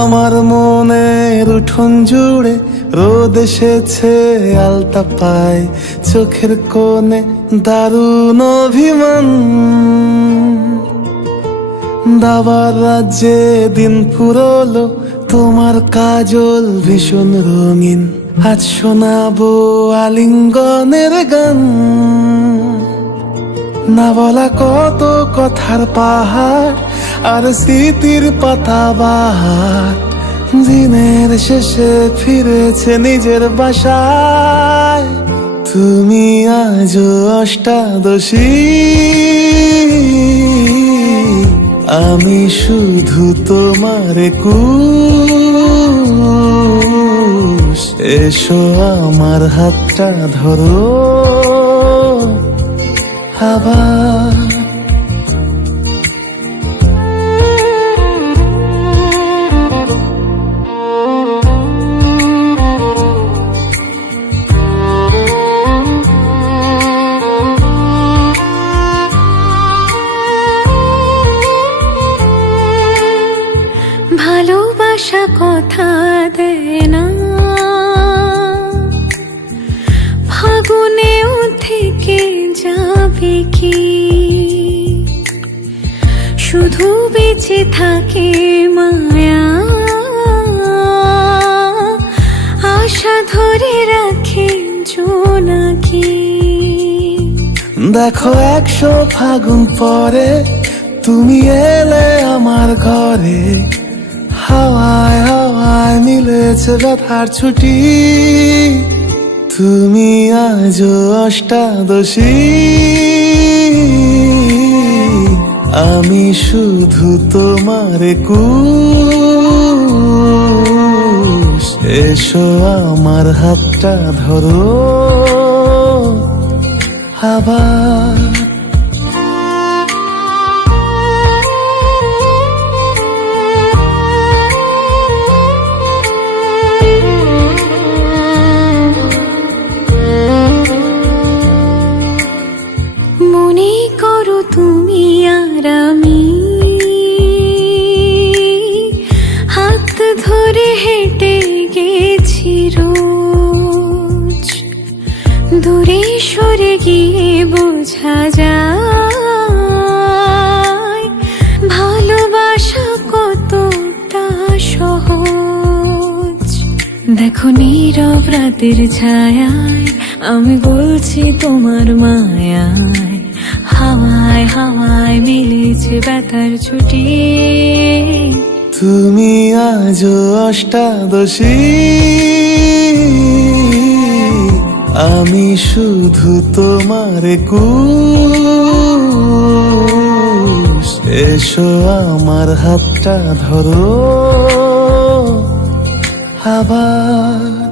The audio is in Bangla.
আমার মনের উঠোন জুড়ে রোদ এসেছে আলতা পায়, চোখের কোণে দারুণ অভিমান। দাবার রাজ্যে দিন ফুরলো, তোমার কাজল ভীষণ রঙিন। আজ শোনাবো আলিঙ্গনের গান, না বলা কত কথার পাহাড় আর স্মৃতির পাতা বাহার। দিনের শেষে ফিরেছে নিজের বাসায়, তুমি আজও অষ্টাদশী। আমি শুধু তোমার একুশ। এসো আমার হাতটা ধরো আবার। ভালোবাসা কথা দেয় না, ফাগুনেও থেকে যাবে কি? শুধু বেঁচে থাকে মায়া, আশা ধরে রাখে জোনাকি। দেখো 100 ফাগুন পরে তুমি এলে আমার ঘরে। হাওয়ায় হাওয়ায় মিলেছে ব্যথার ছুটি, তুমি আজও অষ্টাদশী। আমি শুধু তোমার একুশ। এসো আমার হাতটা ধরো আবার। মনে করো তুমি আর আমি হাত ধরে হেঁটে গেছি রোজ। দূরে সরে গিয়ে বোঝা যায় ভালোবাসা কতটা সহজ। দেখো নীরব রাতের ছায়ায় আমি বলছি তোমার মায়ায়। হাওয়ায় হাওয়ায় মিলেছে ব্যথার ছুটি, তুমি আজও অষ্টাদশী। আমি শুধু তোমার একুশ। এসো আমার হাতটা ধরো আবার।